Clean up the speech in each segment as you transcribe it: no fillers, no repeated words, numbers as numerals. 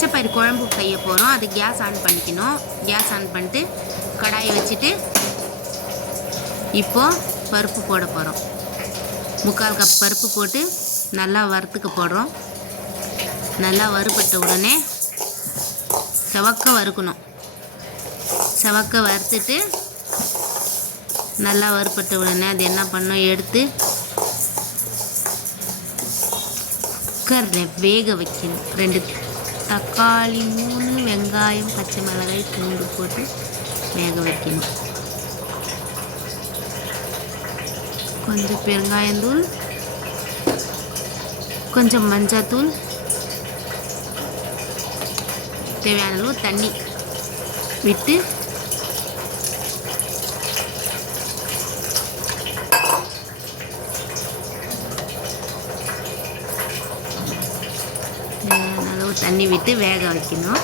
பச்சை பயிறு குழம்பு செய்ய போகிறோம். அது கேஸ் ஆன் பண்ணிக்கணும். கேஸ் ஆன் பண்ணிட்டு கடாயை வச்சுட்டு இப்போது பருப்பு போட போகிறோம். 3/4 கப் பருப்பு போட்டு நல்லா வறுத்துக்க போடுறோம். நல்லா வறுபட்ட உடனே செவக்க வறுக்கணும். செவக்க வறுத்துட்டு நல்லா வறுபட்ட உடனே அது என்ன பண்ணணும், எடுத்து குக்கரில் வேக வைக்கணும். 2 தக்காளி, 3 வெங்காயம், பச்சை மிளகாய், பூண்டு போட்டு வேக வைக்கணும். கொஞ்சம் பெருங்காயத்தூள், கொஞ்சம் மஞ்சத்தூள், தேவையான அளவு தண்ணி விட்டு தண்ணி விட்டு வேக வைக்கணும்.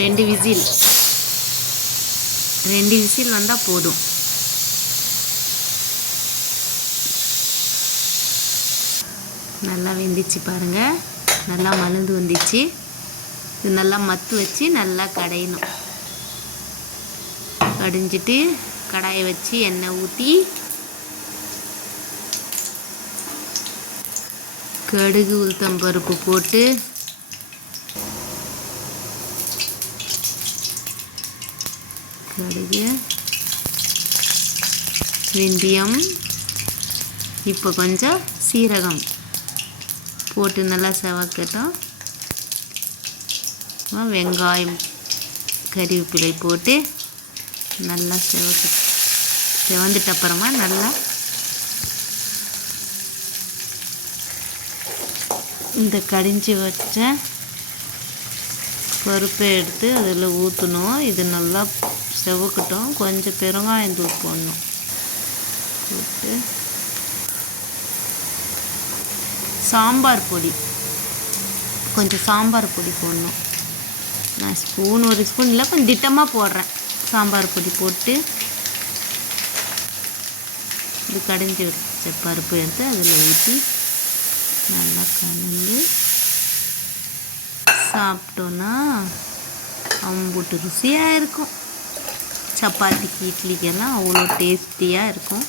ரெண்டு விசில் வந்தால் போதும். நல்லா வெந்துச்சு பாருங்கள். நல்லா மலர்ந்து வந்துச்சு. இது நல்லா மத்து வச்சு நல்லா கடையணும். கடைஞ்சிட்டு கடாயை வச்சு எண்ணெய் ஊற்றி கடுகு, உளுத்தம்பருப்பு போட்டு கடுகு, வெந்தயம், இப்போ கொஞ்சம் சீரகம் போட்டு நல்லா செவக்கட்டும். வெங்காயம், கறிவேப்பிலை போட்டு நல்லா செவந்துட்ட அப்புறமா நல்லா இந்த கடிஞ்சு வச்ச பருப்பை எடுத்து அதில் ஊற்றணும். இது நல்லா செவக்கட்டும். கொஞ்சம் பெருங்காயத்தூள் போடணும். போட்டு சாம்பார் பொடி, கொஞ்சம் சாம்பார் பொடி போடணும். நான் ஒரு ஸ்பூன் இல்லை, கொஞ்சம் திட்டமாக போடுறேன். சாம்பார் பொடி போட்டு இது கடைஞ்சி வச்ச பருப்பு எடுத்து அதில் ஊற்றி நல்லா கலந்து சாப்பிட்டோன்னா அம்புட்டு ருசியாக இருக்கும். சப்பாத்திக்கு, இட்லிக்கெல்லாம் அவ்வளோ டேஸ்டியாக இருக்கும்.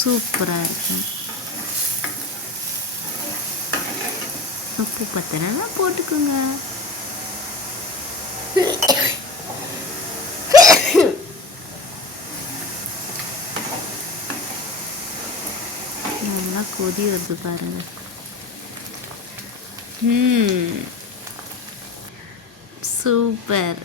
சூப்பராக இருக்கும். உப்பு பத்தலைன்னா போட்டுக்கோங்க. நல்லா கொதி வருது பாருங்க. சூப்பர்.